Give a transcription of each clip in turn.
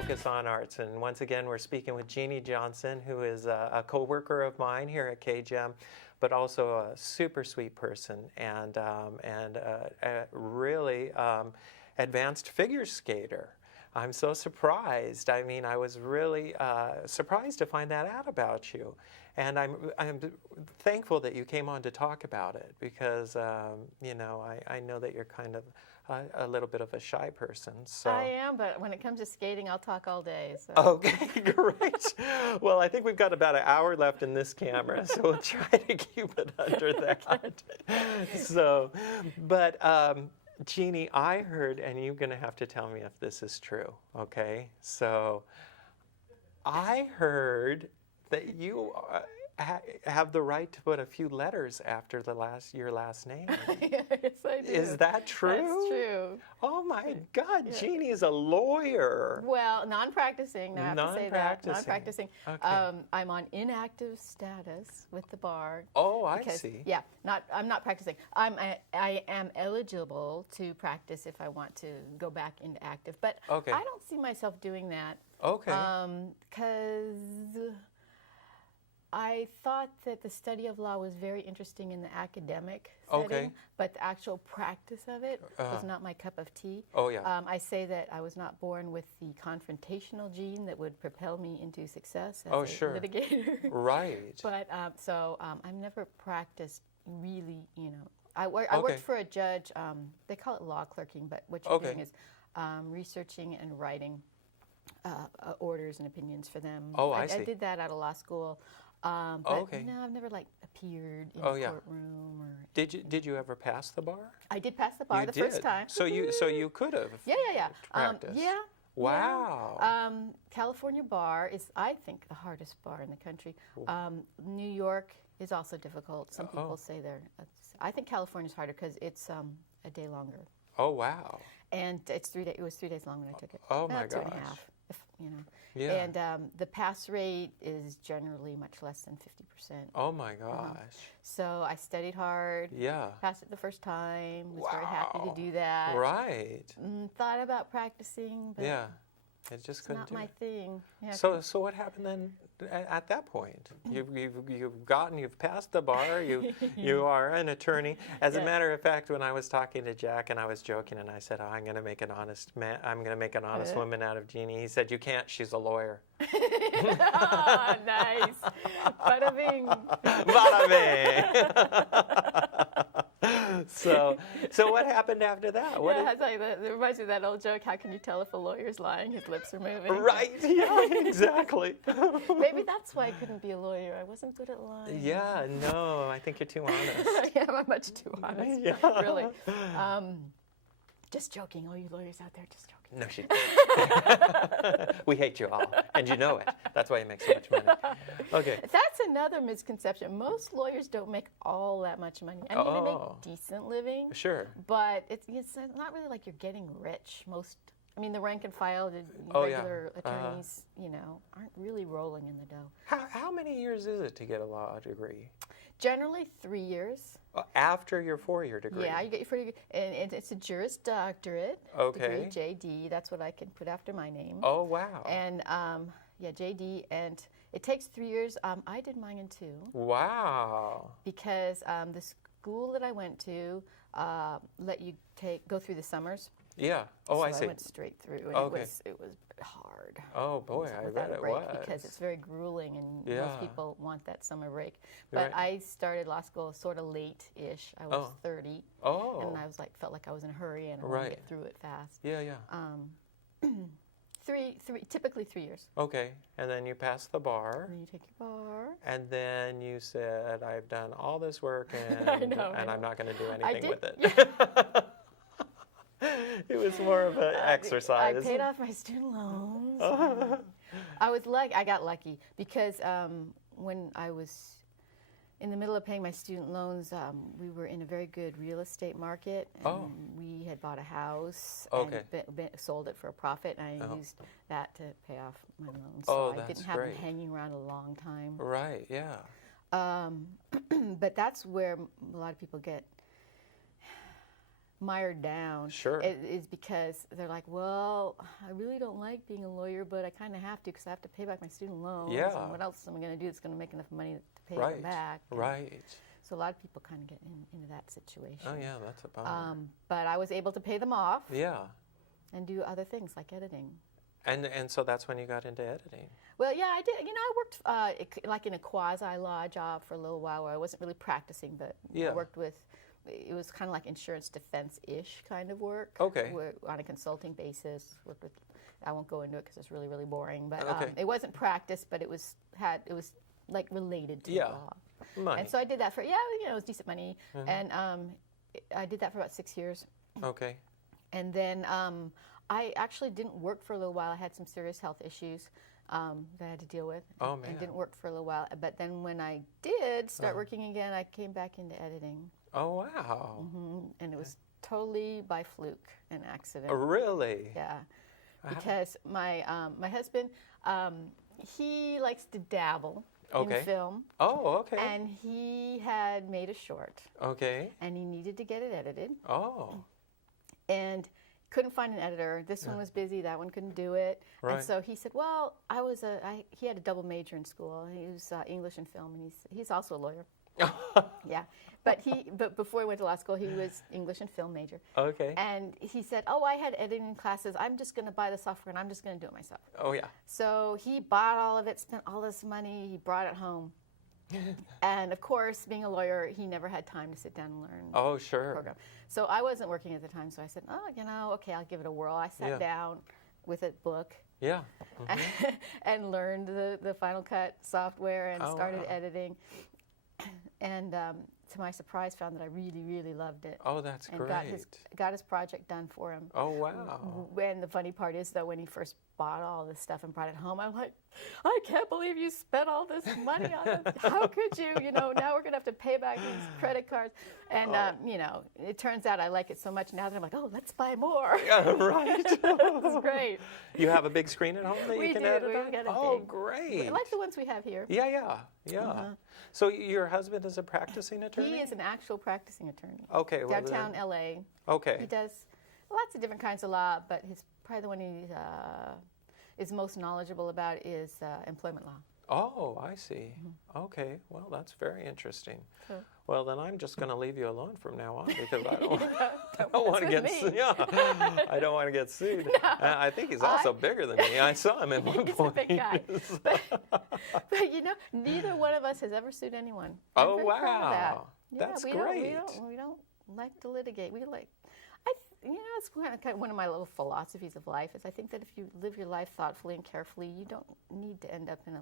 Focus on Arts. And once again, we're speaking with Jeanie Johnson, who is a co-worker of mine here at KGEM, but also a super sweet person and a really advanced figure skater. I'm so surprised. I mean, I was really surprised to find that out about you. And I'm thankful that you came on to talk about it because, you know, I know that you're kind of a little bit of a shy person. So. I am, but when it comes to skating, I'll talk all day. So. Okay, great. Well, I think we've got about an hour left in this camera, so we'll try to keep it under that. So, but Jeanie, I heard, and you're going to have to tell me if this is true, okay? So, I heard that you have the right to put a few letters after your last name. Yes, I do. Is that true? That's true. Oh my God, Yeah. Jeanie is a lawyer. Well, non-practicing. I have to say that. Non-practicing. Non-practicing. Okay. I'm on inactive status with the bar. Oh, I because, see. Yeah, I'm not practicing. I am eligible to practice if I want to go back into active, but Okay. I don't see myself doing that. Okay. Because I thought that the study of law was very interesting in the academic setting, Okay. but the actual practice of it was not my cup of tea. Oh, yeah. I say that I was not born with the confrontational gene that would propel me into success as Oh, a sure. litigator. Right. But I've never practiced really, you know. I worked for a judge. They call it law clerking, but what you're doing is researching and writing orders and opinions for them. Oh, I see. I did that out of law school. But Okay. no, I've never appeared in Oh, a yeah. courtroom or. Did you ever pass the bar? I did pass the bar the first time. So you could have. Yeah. Practiced. Yeah. Wow. Yeah. California bar is, I think, the hardest bar in the country. New York is also difficult. Some people say I think California's harder because it's a day longer. Oh, wow. And it's 3 days. It was 3 days long when I took it. Oh, my gosh. 2.5, you know. Yeah. And the pass rate is generally much less than 50%. Oh, my gosh. So I studied hard. Yeah. Passed it the first time. Was very happy to do that. Right. Thought about practicing, but Yeah. It just it's couldn't not do my it. thing. Yeah, So what happened then at that point? You've passed the bar. You are an attorney. As a matter of fact, when I was talking to Jack and I was joking and I said, I'm going to make an honest woman out of Jeanie. He said, you can't. She's a lawyer. Oh, nice. Bada bing. Bada bing. So what happened after that? It reminds me of that old joke, how can you tell if a lawyer's lying? His lips are moving. Right, yeah, exactly. Maybe that's why I couldn't be a lawyer. I wasn't good at lying. Yeah, no, I think you're too honest. Yeah, I'm much too honest. Yeah. Really. Just joking. All you lawyers out there, just joking. No, she didn't. We hate you all, and you know it. That's why you make so much money. Okay. That's another misconception. Most lawyers don't make all that much money. I mean, they make decent living. Sure. But it's not really like you're getting rich. The rank and file, the regular attorneys, aren't really rolling in the dough. How many years is it to get a law degree? Generally 3 years. After your 4-year degree? Yeah, you get your 4-year degree. And it's a Juris Doctorate degree, JD. That's what I can put after my name. Oh, wow. And, JD. And it takes 3 years. I did mine in 2. Wow. Because the school that I went to let you go through the summers. Yeah. Oh, so I see. I went straight through, and it was hard. Oh boy, I bet it was. Because it's very grueling, and most people want that summer break. Right. But I started law school sort of late-ish. I was 30, and I was felt like I was in a hurry, and I wanted to get through it fast. Yeah, yeah. Typically 3 years. Okay, and then you pass the bar. And then you take your bar. And then you said, "I've done all this work, and I'm not going to do anything with it." Yeah. It was more of an exercise. I paid off my student loans. I got lucky because when I was in the middle of paying my student loans, we were in a very good real estate market. And we had bought a house and sold it for a profit, and I used that to pay off my loans. So I didn't have them hanging around a long time. Right, yeah. But that's where a lot of people get mired down. Sure. Is because they're like, well, I really don't like being a lawyer, but I kind of have to because I have to pay back my student loans. Yeah. And what else am I going to do that's going to make enough money to pay Right. them back? And Right. so a lot of people kind of get into that situation. Oh yeah, that's a bummer. But I was able to pay them off Yeah. and do other things like editing. And so that's when you got into editing. Well, yeah, I did. You know, I worked like in a quasi-law job for a little while where I wasn't really practicing, but Yeah. I worked with, it was kind of like insurance defense-ish kind of work. Okay. On a consulting basis. Worked with, I won't go into it because it's really, really boring, but Okay. it wasn't practice, but it was like related to Yeah. law. Money. And so I did that for, it was decent money. And I did that for about 6 years. Okay. And then I actually didn't work for a little while. I had some serious health issues that I had to deal with. Oh, man. And didn't work for a little while. But then when I did start working again, I came back into editing. Oh wow. And it was totally by fluke, an accident. Really? Yeah. Because my husband, he likes to dabble Okay. in film. Oh, okay. And he had made a short. Okay. And he needed to get it edited. Oh. And couldn't find an editor. This one was busy. That one couldn't do it. Right. And so he said, "Well, he had a double major in school. He was English and film, and he's also a lawyer." Yeah, but before he went to law school, he was English and film major. Okay. And he said, "Oh, I had editing classes. I'm just going to buy the software, and I'm just going to do it myself." Oh yeah. So he bought all of it, spent all this money. He brought it home. And of course, being a lawyer, he never had time to sit down and learn. Oh sure. Program. So I wasn't working at the time, so I said, okay, I'll give it a whirl. I sat down with a book Yeah. and learned the Final Cut software and started wow. editing. And to my surprise, found that I really, really loved it. Oh, that's and great. got his project done for him. Oh wow. And the funny part is, though, when he first bought all this stuff and brought it home, I'm like, I can't believe you spent all this money on it. How could you? Now we're going to have to pay back these credit cards. And, it turns out I like it so much now that I'm like, oh, let's buy more. Yeah, right. It's great. You have a big screen at home that you can edit on? We got a Oh, big, great. like the ones we have here. Yeah. So your husband is a practicing attorney? He is an actual practicing attorney. Okay. Well, Downtown LA. Okay. He does lots of different kinds of law, but probably the one he is most knowledgeable about is employment law. Oh, I see. Okay. Well, that's very interesting. Sure. Well, then I'm just going to leave you alone from now on because I don't want to get sued. Yeah, I don't want to get sued. No, I think he's also bigger than me. I saw him at one He's point. a big guy. But neither one of us has ever sued anyone. Oh, I'm very proud of that. wow. Yeah, That's we great. We don't like to litigate. It's kind of one of my little philosophies of life is I think that if you live your life thoughtfully and carefully, you don't need to end up in a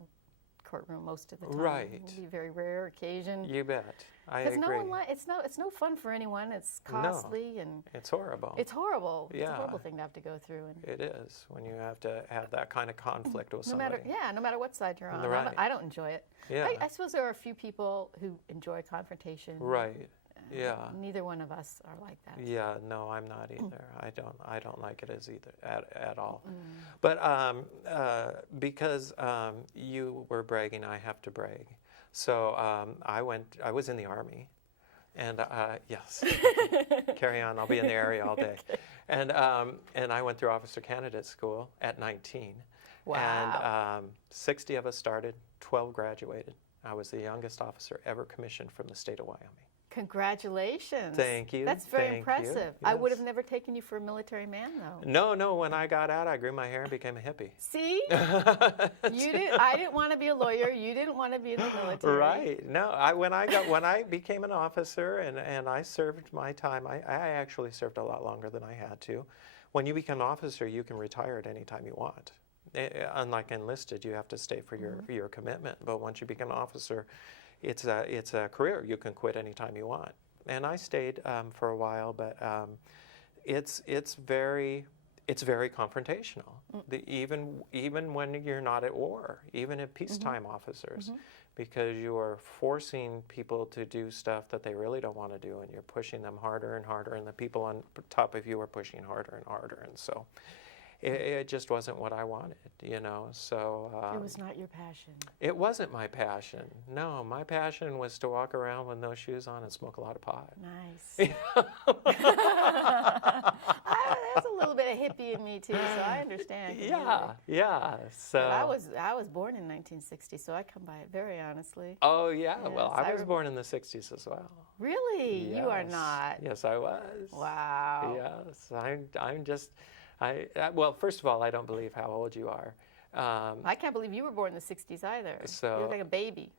courtroom most of the time. Right. It'll be a very rare occasion. You bet. I Because agree. it's no fun for anyone. It's costly and It's horrible. it's horrible. It's Yeah. a horrible thing to have to go through. And It is when you have to have that kind of conflict with no somebody. matter what side you're on. Right. I don't enjoy it. Yeah. I suppose there are a few people who enjoy confrontation. Right. Yeah. Neither one of us are like that. Yeah, no, I'm not either. I don't like it as either at all. But because you were bragging, I have to brag. So I was in the Army, and yes, carry on. I'll be in the area all day. Okay. And I went through officer candidate school at 19. Wow. And 60 of us started, 12 graduated. I was the youngest officer ever commissioned from the state of Wyoming. Congratulations. Thank you. That's very Thank you. impressive. I would have Yes. never taken you for a military man, though. No. When I got out, I grew my hair and became a hippie. See? I didn't want to be a lawyer. You didn't want to be in the military. Right. No. When I became an officer and I served my time, I actually served a lot longer than I had to. When you become an officer, you can retire at any time you want. Unlike enlisted, you have to stay for your commitment. But once you become an officer, it's a career. You can quit anytime you want. And I stayed for a while, but it's very confrontational. Even when you're not at war, even at peacetime officers, because you are forcing people to do stuff that they really don't want to do, and you're pushing them harder and harder, and the people on top of you are pushing harder and harder, and so. It just wasn't what I wanted, so... It was not your passion. It wasn't my passion. No, my passion was to walk around with no shoes on and smoke a lot of pot. Nice. yeah. So But I was born in 1960, so I come by it very honestly. oh yeah, well Yes, I was born in the 60s as well. Really? You are Yes. not. Yes, I was. Wow. Yes, I'm just well, first of all, I don't believe how old you are. I can't believe you were born in the 60s either. So- You look like a baby.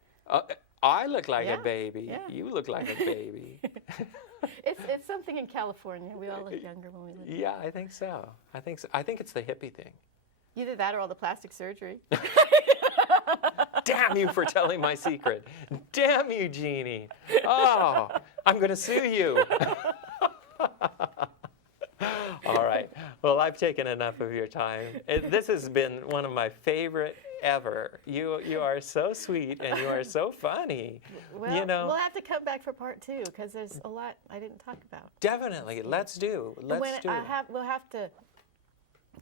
I look like Yeah, a baby. yeah. You look like a baby. It's something in California. We all look younger when we live. Yeah, I think so. I think so. I think it's the hippie thing. Either that or all the plastic surgery. Damn you for telling my secret. Damn you, Jeanie. Oh, I'm going to sue you. All right. Well, I've taken enough of your time. This has been one of my favorite ever. You are so sweet and you are so funny. Well, you know, we'll have to come back for part 2 because there's a lot I didn't talk about. definitely. Let's do. Let's do. We'll have to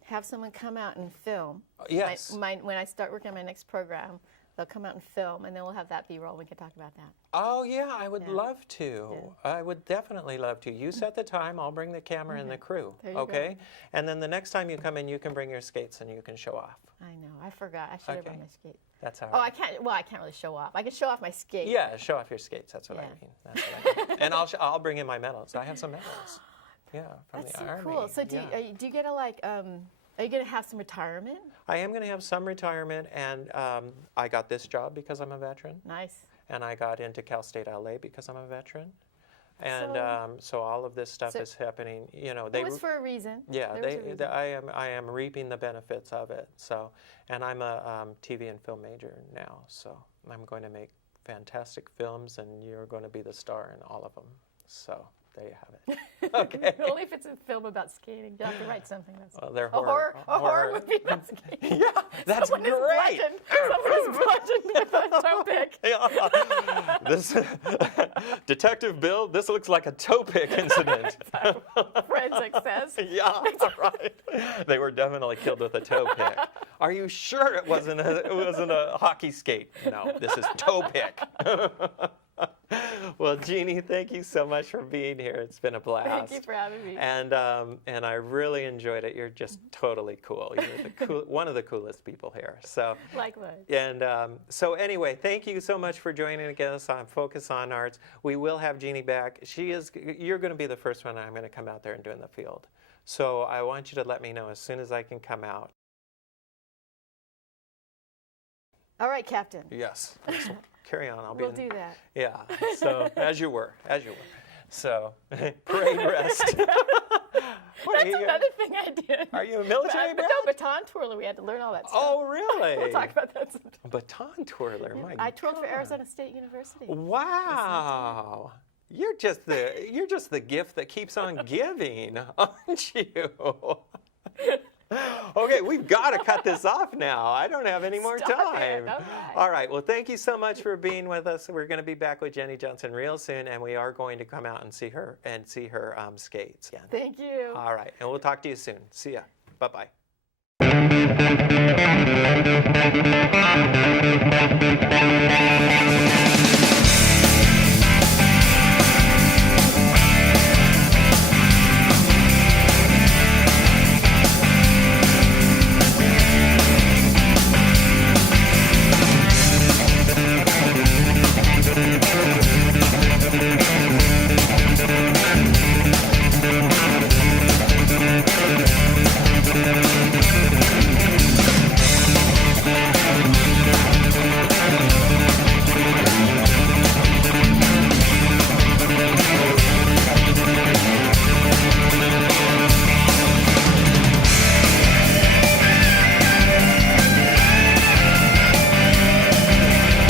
have someone come out and film. Yes. When I start working on my next program, they'll come out and film, and then we'll have that B-roll. We can talk about that. Oh, yeah, I would Yeah. love to. Yeah. I would definitely love to. You set the time, I'll bring the camera and the crew. There you Okay? go. And then the next time you come in, you can bring your skates and you can show off. I know. I forgot. I should have Okay. brought my skate. That's all Oh, right. I can't. Well, I can't really show off. I can show off my skate. Yeah, show off your skates. That's what I Yeah. mean. That's what I mean. And I'll bring in my medals. I have some medals. Yeah, from That's the so Army. cool. So do Yeah. you get a are you gonna have some retirement? I am going to have some retirement, and I got this job because I'm a veteran, Nice. and I got into Cal State LA because I'm a veteran. And So- so all of this stuff so- is happening. You know, It was for a reason. Yeah, There was a reason. I am reaping the benefits of it. So, and I'm a TV and film major now, so I'm going to make fantastic films, and you're going to be the star in all of them. So there you have it. Okay. Only if it's a film about skating. You have to write something. That's Well, they're a horror movie about skating. Yeah, that's Someone is great. Someone is bludgeoned with a toe pick. Yeah. This Detective Bill, this looks like a toe pick incident. Forensic says. Yeah, right. They were definitely killed with a toe pick. Are you sure it wasn't a hockey skate? No, this is toe pick. Well, Jeanie, thank you so much for being here. It's been a blast. Thank you for having me. And I really enjoyed it. You're just totally cool. You're one of the coolest people here. So. Likewise. And so anyway, thank you so much for joining us on Focus on Arts. We will have Jeanie back. You're going to be the first one I'm going to come out there and do in the field. So I want you to let me know as soon as I can come out. All right, Captain. Yes. So carry on. We'll do that. Yeah. So as you were. So parade rest. What, That's another thing I did. Are you a military But brat? no, baton twirler. We had to learn all that stuff. Oh, really? We'll talk about that sometime. Baton twirler. My I twirled for God. Arizona State University. Wow. You're just the gift that keeps on giving, aren't you? Okay, we've got to cut this off now. I don't have any more Stop time. it. All right. All right. Well, thank you so much for being with us. We're going to be back with Jeanie Johnson real soon, and we are going to come out and see her skates again. Thank you. All right, and we'll talk to you soon. See ya. Bye-bye.